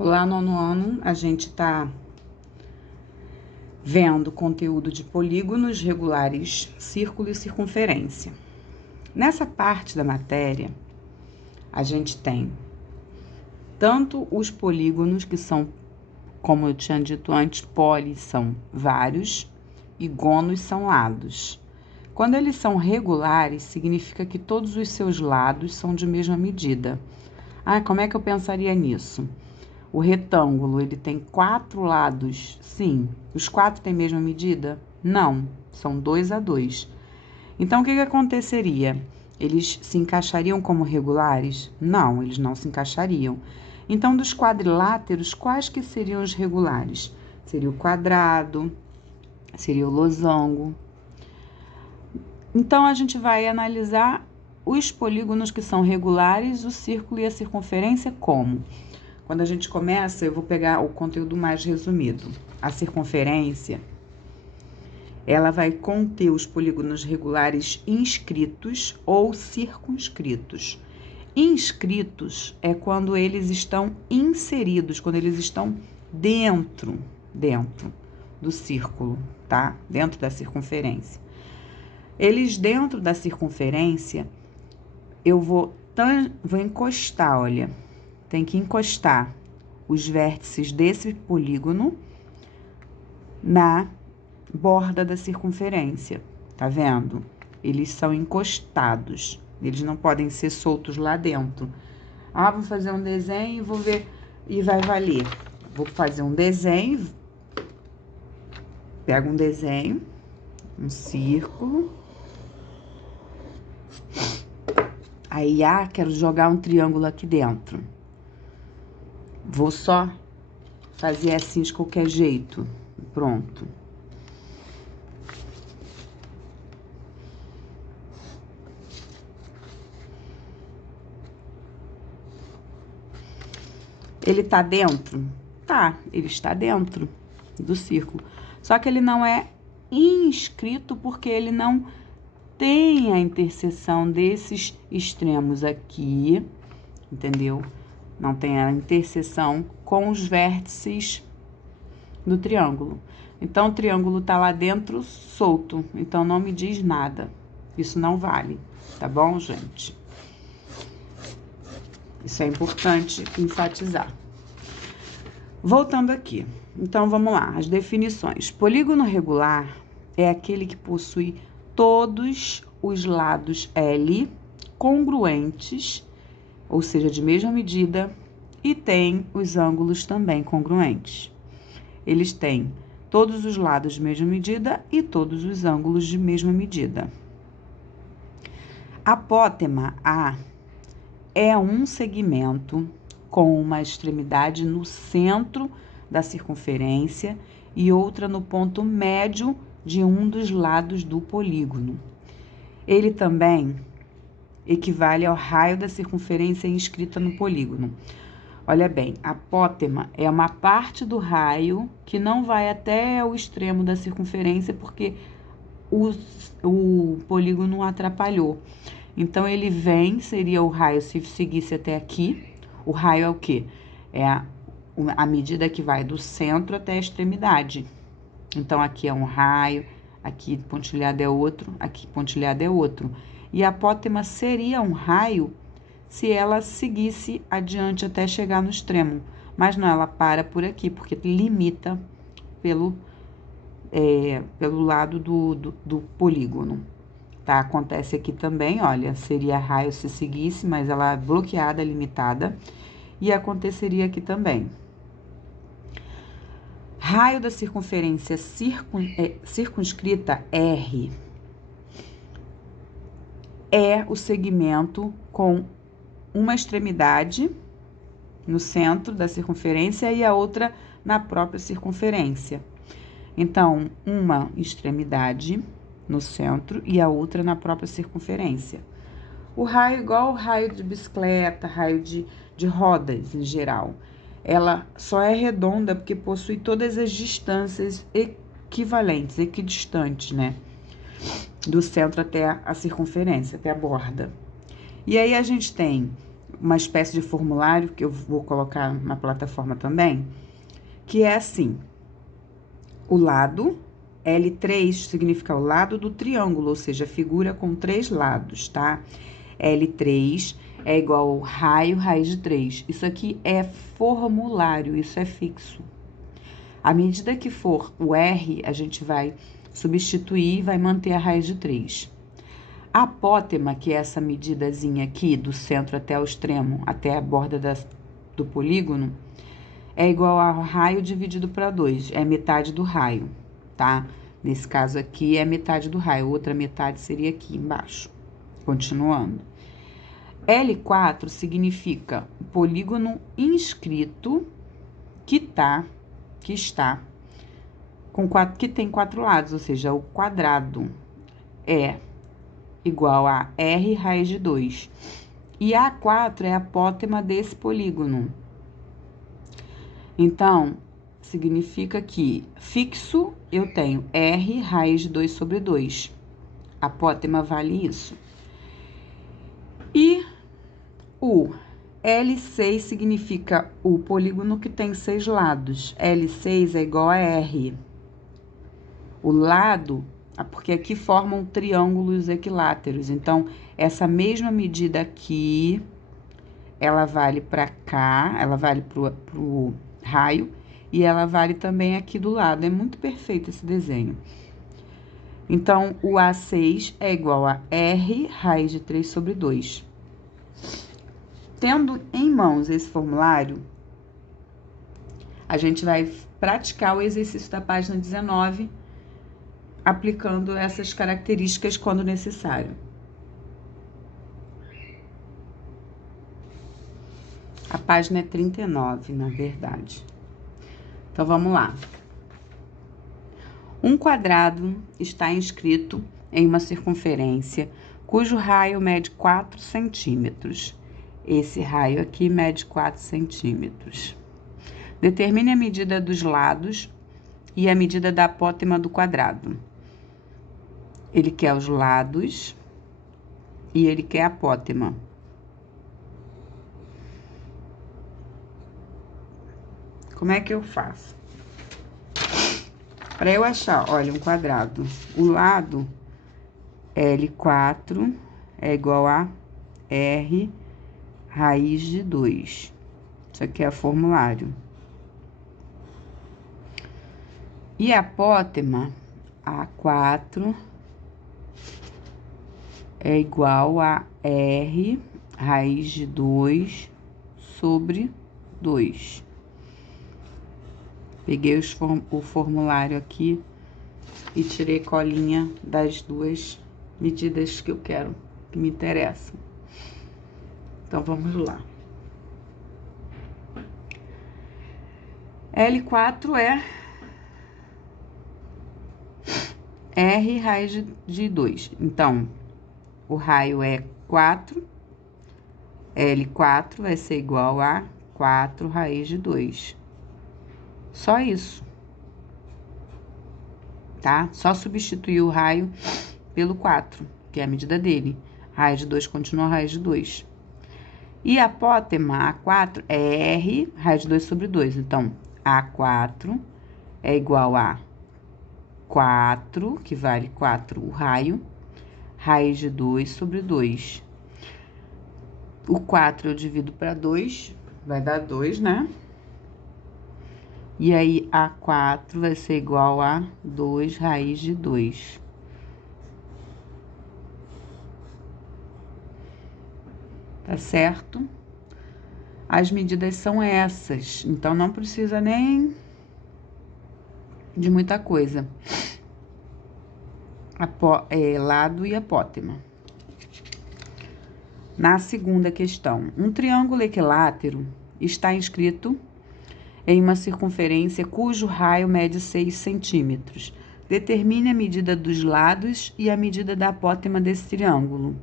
Olá, nono ano, a gente está vendo conteúdo de polígonos regulares, círculo e circunferência. Nessa parte da matéria, a gente tem tanto os polígonos, que são, como eu tinha dito antes, polis são vários e gônos são lados. Quando eles são regulares, significa que todos os seus lados são de mesma medida. Como é que eu pensaria nisso? O retângulo, ele tem 4 lados? Sim. Os 4 têm a mesma medida? Não. São 2 a 2. Então, o que aconteceria? Eles se encaixariam como regulares? Não, eles não se encaixariam. Então, dos quadriláteros, quais que seriam os regulares? Seria o quadrado, seria o losango. Então, a gente vai analisar os polígonos que são regulares, o círculo e a circunferência como? Quando a gente começa, eu vou pegar o conteúdo mais resumido. A circunferência, ela vai conter os polígonos regulares inscritos ou circunscritos. Inscritos é quando eles estão inseridos, quando eles estão dentro do círculo, tá? Dentro da circunferência. Eles dentro da circunferência, eu vou encostar, olha. Tem que encostar os vértices desse polígono na borda da circunferência, tá vendo? Eles são encostados, eles não podem ser soltos lá dentro. Vou fazer um desenho e vou ver, e vai valer. Vou fazer um desenho, pego um desenho, um círculo. Aí, quero jogar um triângulo aqui dentro. Vou só fazer assim de qualquer jeito. Pronto. Ele tá dentro? Tá, ele está dentro do círculo. Só que ele não é inscrito porque ele não tem a interseção desses extremos aqui, entendeu? Não tem a interseção com os vértices do triângulo. Então, o triângulo tá lá dentro solto, então não me diz nada. Isso não vale, tá bom, gente? Isso é importante enfatizar. Voltando aqui. Então, vamos lá, as definições. Polígono regular é aquele que possui todos os lados L congruentes, ou seja, de mesma medida, e tem os ângulos também congruentes. Eles têm todos os lados de mesma medida e todos os ângulos de mesma medida. Apótema A é um segmento com uma extremidade no centro da circunferência e outra no ponto médio de um dos lados do polígono. Ele também equivale ao raio da circunferência inscrita no polígono. Olha bem, apótema é uma parte do raio que não vai até o extremo da circunferência porque o polígono atrapalhou. Então, ele seria o raio, se seguisse até aqui. O raio é o quê? É a medida que vai do centro até a extremidade. Então, aqui é um raio, aqui pontilhado é outro, aqui pontilhado é outro. E a apótema seria um raio se ela seguisse adiante até chegar no extremo. Mas não, ela para por aqui, porque limita pelo lado do polígono. Tá? Acontece aqui também, olha, seria raio se seguisse, mas ela é bloqueada, limitada. E aconteceria aqui também. Raio da circunferência circunscrita R é o segmento com uma extremidade no centro da circunferência e a outra na própria circunferência. Então, uma extremidade no centro e a outra na própria circunferência. O raio, igual o raio de bicicleta, raio de rodas em geral, ela só é redonda porque possui todas as distâncias equivalentes, equidistantes, né? Do centro até a circunferência, até a borda. E aí a gente tem uma espécie de formulário que eu vou colocar na plataforma também, que é assim: o lado L3 significa o lado do triângulo, ou seja, figura com 3 lados, tá? L3 é igual ao raio raiz de 3. Isso aqui é formulário, isso é fixo. À medida que for o R, a gente vai substituir e vai manter a raiz de 3. A apótema, que é essa medidazinha aqui, do centro até o extremo, até a borda do polígono, é igual ao raio dividido para 2, é metade do raio, tá? Nesse caso aqui é metade do raio, outra metade seria aqui embaixo. Continuando. L4 significa o polígono inscrito que está que tem 4 lados, ou seja, o quadrado é igual a R raiz de 2. E A4 é a apótema desse polígono. Então, significa que fixo eu tenho R raiz de 2 sobre 2. Apótema vale isso. E o L6 significa o polígono que tem 6 lados. L6 é igual a R. O lado, porque aqui formam triângulos equiláteros. Então, essa mesma medida aqui, ela vale para cá, ela vale pro raio, e ela vale também aqui do lado. É muito perfeito esse desenho. Então, o A6 é igual a R raiz de 3 sobre 2. Tendo em mãos esse formulário, a gente vai praticar o exercício da página 19, aplicando essas características quando necessário. A página é 39, na verdade. Então, vamos lá. Um quadrado está inscrito em uma circunferência cujo raio mede 4 centímetros. Esse raio aqui mede 4 centímetros. Determine a medida dos lados e a medida da apótema do quadrado. Ele quer os lados e ele quer a apótema. Como é que eu faço? Para eu achar, olha, um quadrado, o lado L4 é igual a R raiz de 2. Isso aqui é formulário. E a apótema, A4, é igual a R raiz de 2 sobre 2. Peguei o formulário aqui e tirei colinha das duas medidas que eu quero, que me interessam. Então, vamos lá. L4 é R raiz de 2. Então, o raio é 4. L4 vai ser igual a 4 raiz de 2. Só isso. Tá? Só substituir o raio pelo 4, que é a medida dele. Raiz de 2 continua raiz de 2. E a apótema, A4, é R raiz de 2 sobre 2. Então, A4 é igual a 4, que vale 4 o raio, raiz de 2 sobre 2. O 4 eu divido para 2, vai dar 2, né? E aí, A4 vai ser igual a 2 raiz de 2. Tá certo? As medidas são essas, então não precisa nem de muita coisa. Lado e apótema. Na segunda questão, um triângulo equilátero está inscrito em uma circunferência cujo raio mede 6 centímetros. Determine a medida dos lados e a medida da apótema desse triângulo.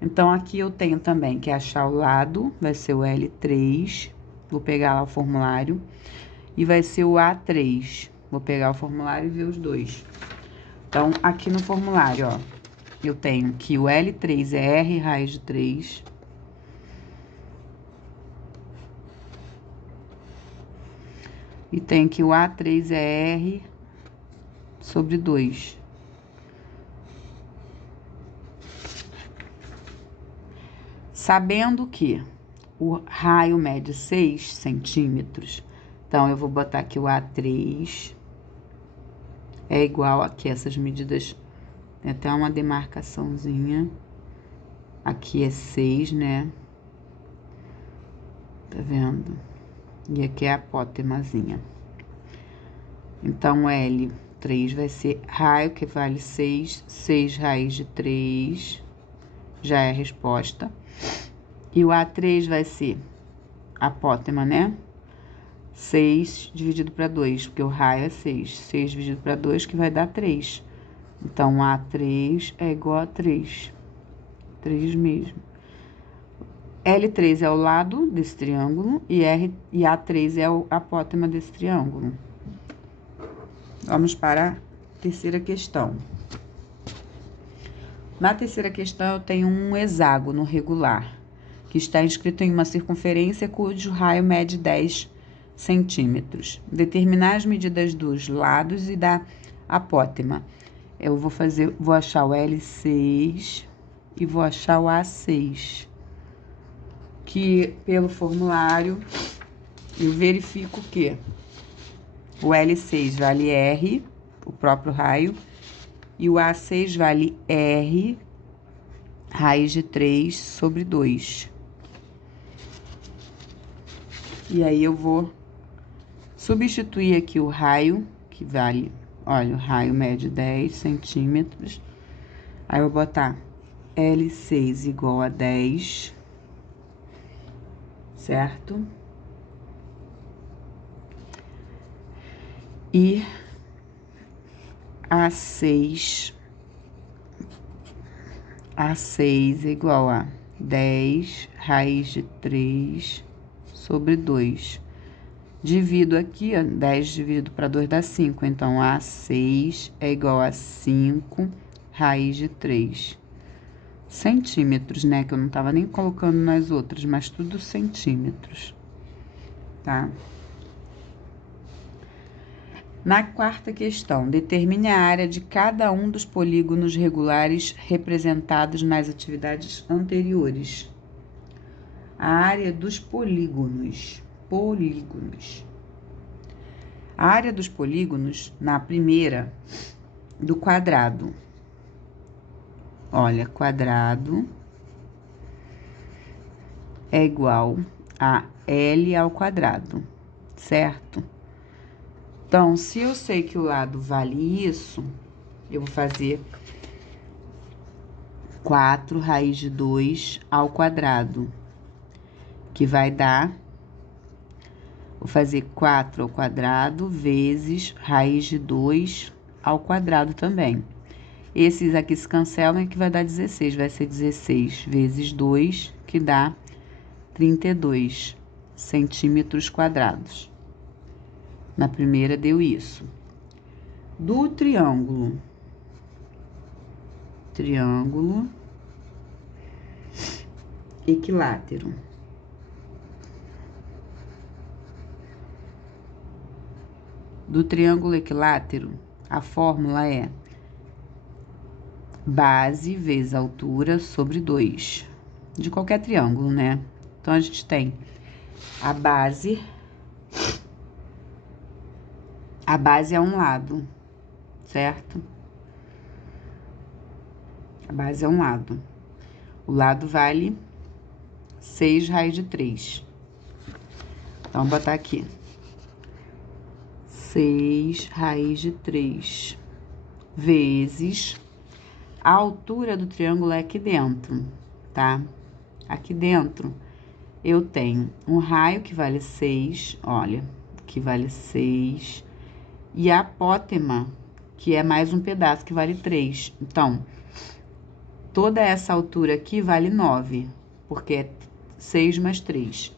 Então, aqui eu tenho também que achar o lado, vai ser o L3, vou pegar lá o formulário, e vai ser o A3. Vou pegar o formulário e ver os dois. Então, aqui no formulário, ó, eu tenho que o L3 é R raiz de 3, E tem que o A3 é R sobre 2. Sabendo que o raio mede 6 centímetros, então eu vou botar aqui o A3 é igual aqui, essas medidas, tem até uma demarcaçãozinha. Aqui é 6, né? Tá vendo? E aqui é a apótemazinha. Então, L3 vai ser raio, que vale 6. 6 raiz de 3. Já é a resposta. E o A3 vai ser apótema, né? 6 dividido para 2, porque o raio é 6. 6 dividido para 2, que vai dar 3. Então, A3 é igual a 3. 3 mesmo. L3 é o lado desse triângulo e A3 é o apótema desse triângulo. Vamos para a terceira questão. Na terceira questão, eu tenho um hexágono regular, que está inscrito em uma circunferência cujo raio mede 10 centímetros. Determinar as medidas dos lados e da apótema. Eu vou achar o L6 e vou achar o A6. Que pelo formulário eu verifico que o L6 vale R, o próprio raio, e o A6 vale R, raiz de 3 sobre 2. E aí eu vou substituir aqui o raio, que vale, olha, o raio mede 10 centímetros. Aí eu vou botar L6 igual a 10, certo? E A6 é igual a 10 raiz de 3 sobre 2. Divido aqui, ó, 10 dividido para 2 dá 5. Então, A6 é igual a 5 raiz de 3. Centímetros, né? Que eu não tava nem colocando nas outras, mas tudo centímetros, tá? Na quarta questão, determine a área de cada um dos polígonos regulares representados nas atividades anteriores. A área dos polígonos. A área dos polígonos, na primeira, do quadrado. Olha, quadrado é igual a L ao quadrado, certo? Então, se eu sei que o lado vale isso, eu vou fazer 4 raiz de 2 ao quadrado, que vai dar, vou fazer 4 ao quadrado vezes raiz de 2 ao quadrado também. Esses aqui se cancelam e que vai dar 16, vai ser 16 vezes 2, que dá 32 centímetros quadrados. Na primeira deu isso. Do triângulo equilátero. Do triângulo equilátero, a fórmula é base vezes altura sobre 2. De qualquer triângulo, né? Então, a gente tem a base é um lado, certo? A base é um lado. O lado vale 6 raiz de 3. Então, vou botar aqui 6 raiz de 3 vezes a altura do triângulo é aqui dentro, tá? Aqui dentro eu tenho um raio que vale 6, olha, que vale 6, e a apótema, que é mais um pedaço, que vale 3. Então, toda essa altura aqui vale 9, porque é 6 mais 3.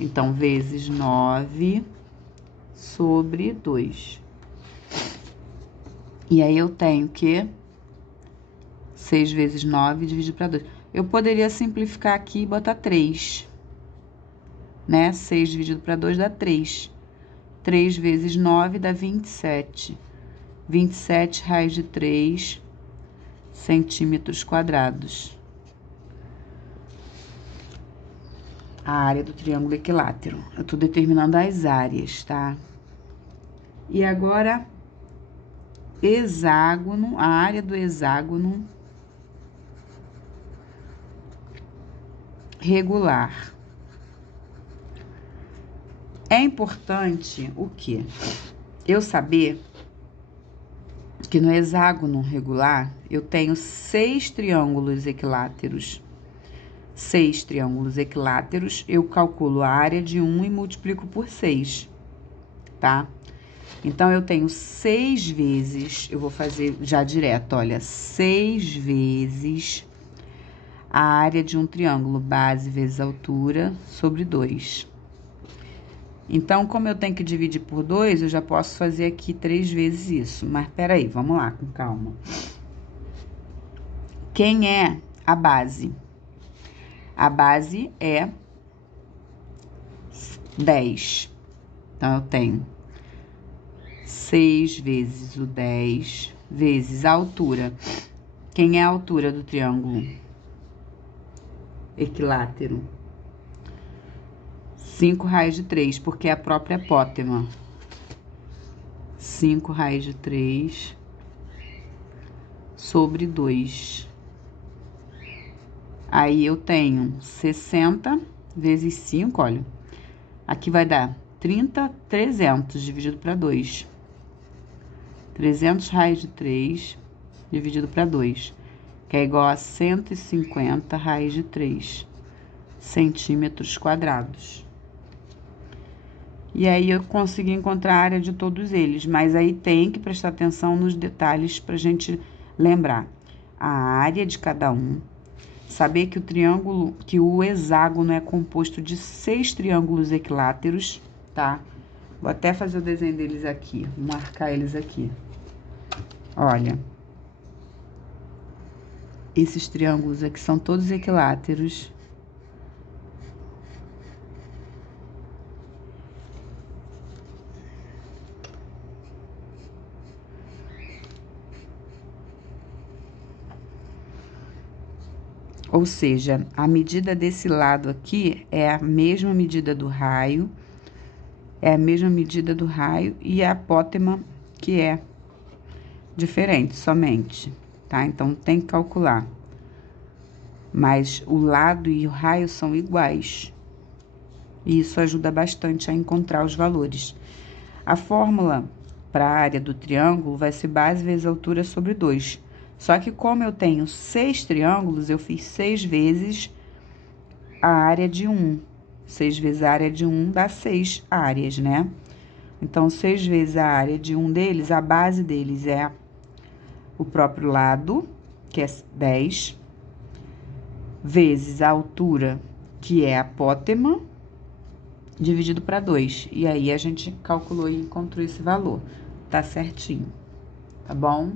Então, vezes 9 sobre 2. E aí, eu tenho que 6 vezes 9 dividido para 2. Eu poderia simplificar aqui e botar 3, né? 6 dividido para 2 dá 3. 3 vezes 9 dá 27. 27 raiz de 3 centímetros quadrados. A área do triângulo equilátero. Eu tô determinando as áreas, tá? E agora, hexágono, a área do hexágono regular. É importante o quê? Eu saber que no hexágono regular eu tenho 6 triângulos equiláteros. 6 triângulos equiláteros, eu calculo a área de um e multiplico por 6, tá? Então, eu tenho 6 vezes, eu vou fazer já direto, olha, 6 vezes a área de um triângulo, base vezes altura, sobre 2. Então, como eu tenho que dividir por 2, eu já posso fazer aqui 3 vezes isso. Mas, peraí, vamos lá, com calma. Quem é a base? A base é 10. Então, eu tenho 6 vezes o 10 vezes a altura. Quem é a altura do triângulo equilátero? 5 raiz de 3, porque é a própria apótema. 5 raiz de 3 sobre 2. Aí eu tenho 60 vezes 5, olha. Aqui vai dar 300 dividido para 2. 300 raiz de 3 dividido para 2, que é igual a 150 raiz de 3 centímetros quadrados. E aí, eu consegui encontrar a área de todos eles, mas aí tem que prestar atenção nos detalhes pra gente lembrar a área de cada um, saber que o triângulo, que o hexágono é composto de 6 triângulos equiláteros, tá? Vou até fazer o desenho deles aqui, vou marcar eles aqui. Olha, esses triângulos aqui são todos equiláteros. Ou seja, a medida desse lado aqui é a mesma medida do raio, e a apótema que é diferente somente, tá? Então, tem que calcular. Mas o lado e o raio são iguais. E isso ajuda bastante a encontrar os valores. A fórmula para a área do triângulo vai ser base vezes altura sobre 2. Só que como eu tenho 6 triângulos, eu fiz 6 vezes a área de um. 6 vezes a área de um dá 6 áreas, né? Então, 6 vezes a área de um deles, a base deles é o próprio lado, que é 10, vezes a altura, que é a apótema, dividido para 2. E aí, a gente calculou e encontrou esse valor. Tá certinho, tá bom?